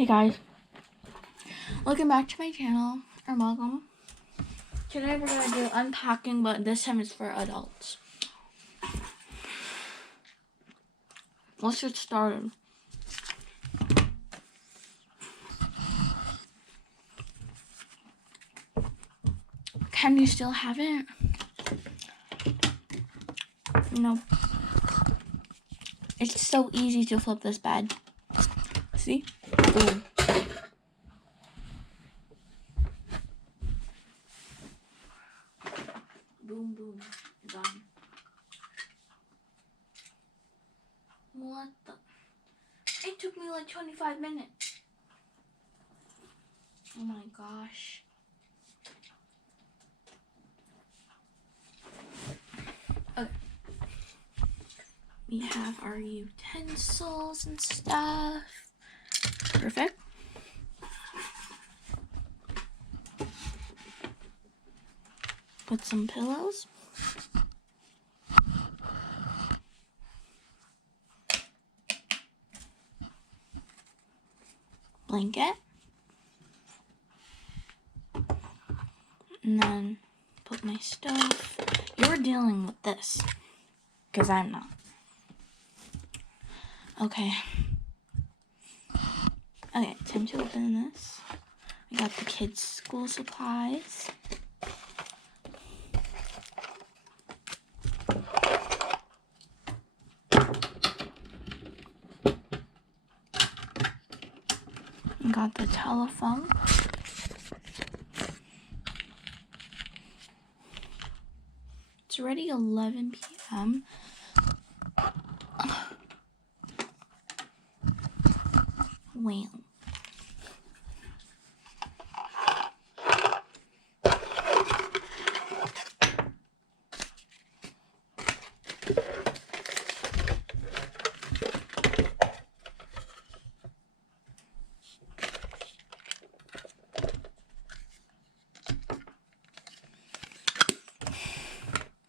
Hey guys, welcome back to my channel, or welcome. Today we're going to do unpacking, but this time it's for adults. Let's get started. Can you still have it? No. It's so easy to flip this bed. See? Boom. Boom, boom. Done. What the? It took me like 25 minutes. Oh my gosh. Okay. We have our utensils and stuff. Perfect. Put some pillows. Blanket. And then put my stuff. You're dealing with this, because I'm not. Okay. Okay, time to open this. I got the kids' school supplies. I got the telephone. It's already 11 p.m. Well.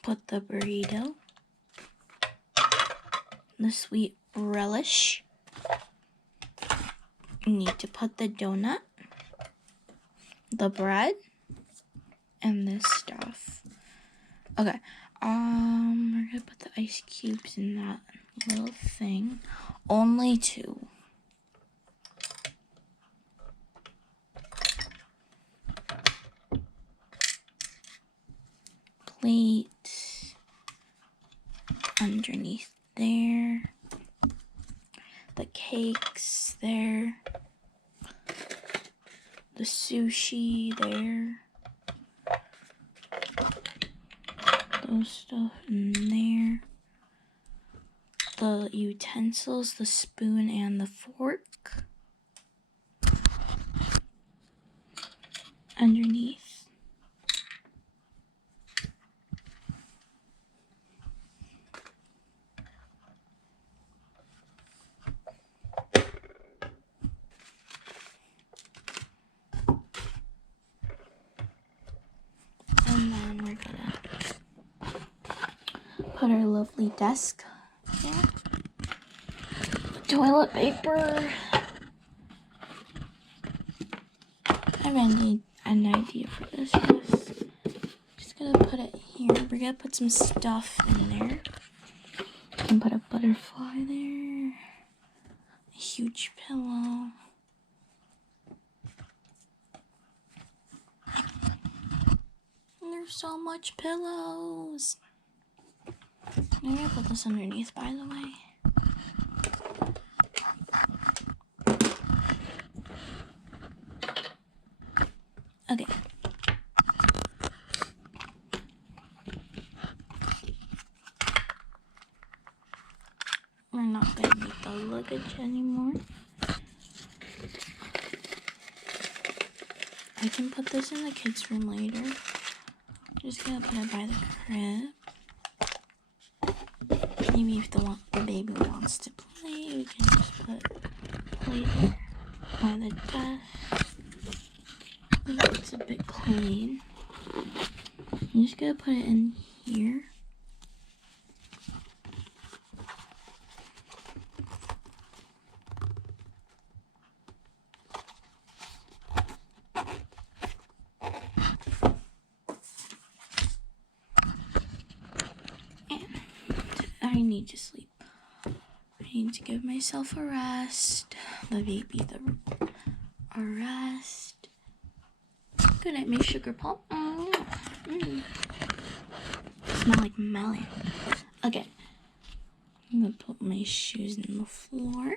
Put the burrito, the sweet relish. You need to put the donut, the bread, and this stuff. Okay, we're gonna put the ice cubes in that little thing. Only 2. Plate underneath there. The cakes there. The sushi there. Those stuff in there. The utensils, the spoon and the fork. Underneath. And then we're gonna put our lovely desk here. Toilet paper. I have an idea for this. Yes. Just gonna put it here. We're gonna put some stuff in there. You can put a butterfly there. A huge pillow. There's so much pillows. I'm gonna put this underneath, by the way. Okay. We're not gonna need the luggage anymore. I can put this in the kids' room later. I'm just gonna put it by the crib. Maybe if the baby wants to play, we can just put play there by the desk. It's a bit clean. I'm just gonna put it in here. need to sleep. I need to give myself a rest. The baby, a rest. Good night, my sugar plum. Smell like melon. Okay. I'm gonna put my shoes in the floor.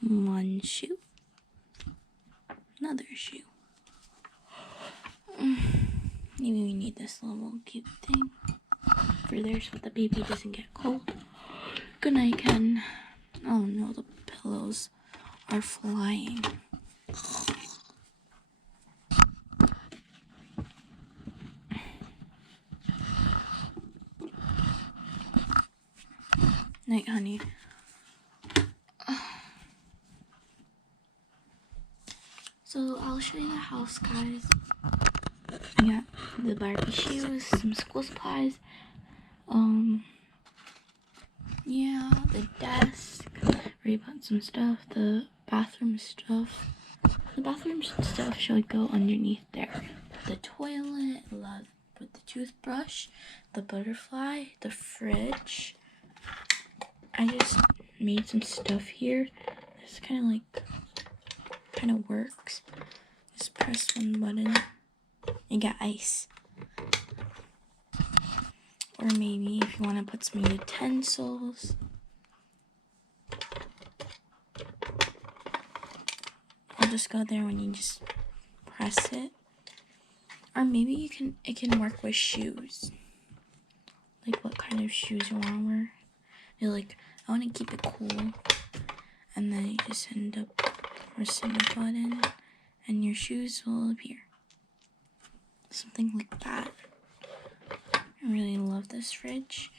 One shoe. Another shoe. Maybe we need this little cute thing for there so the baby doesn't get cold. Good night, Ken. Oh no, the pillows are flying. Night, honey. So I'll show you the house, guys. I got the Barbie shoes, some school supplies. Yeah, the desk. We put some stuff. The bathroom stuff. The bathroom stuff should go underneath there. The toilet, with the toothbrush, the butterfly, the fridge. I just made some stuff here. It's kind of works. Just press one button. You got ice. Or maybe if you want to put some utensils. I'll just go there when you just press it. Or maybe it can work with shoes. Like what kind of shoes you want to wear. You're like, I want to keep it cool. And then you just end up pressing a button and your shoes will appear. Something like that. I really love this fridge.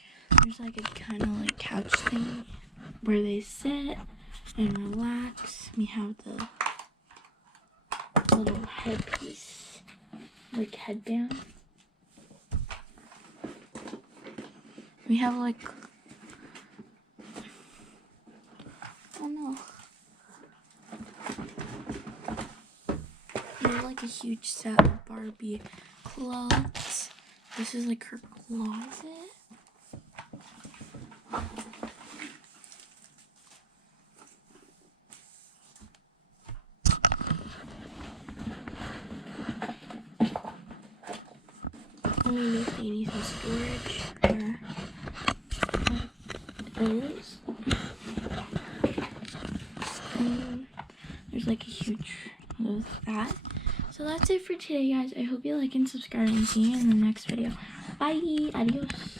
There's like a kind of like couch thing where they sit and relax. We have the little headpiece, like headband. We have like, oh no. We have like a huge set of Barbie clothes. This is like her closet. Maybe if they need some storage or those. And there's like a huge of that. So that's it for today, guys. I hope you like and subscribe and see you in the next video. Bye. Adios.